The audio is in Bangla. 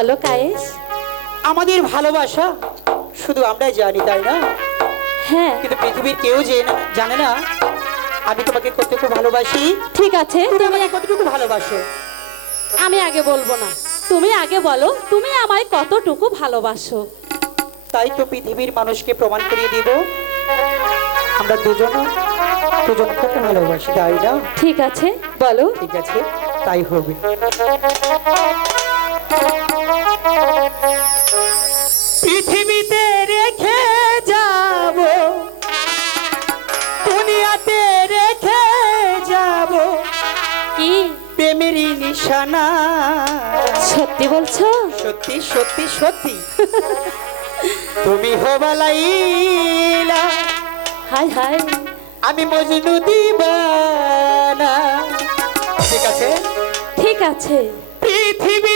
বলো কায়েস। আমাদের ভালোবাসা শুধু আমরাই জানি তাই না? হ্যাঁ। কিন্তু পৃথিবীর কেউ যে- জানে না আমি তোমাকে কতটুকু ভালোবাসি? ঠিক আছে। তুমি আমাকে কতটুকু ভালোবাসো? আমি আগে বলব না। তুমি আগে বলো তুমি আমায় কতটুকু ভালোবাসো? তাই তো পৃথিবীর মানুষকে প্রমাণ করিয়ে দিব। আমরা দুজন দুজন কত ভালোবাসি তাই না? ঠিক আছে বলো। ঠিক আছে তাই হবে। পৃথিবীতে রেখে যাব দুনিয়াতে রেখে যাব। কি? প্রেমেরই নিশানা। সত্যি বলছো? সত্যি সত্যি সত্যি। তুমি হবালাইলা। High high. আমি মজনু দিবানা। ঠিক আছে? ঠিক আছে। পৃথিবী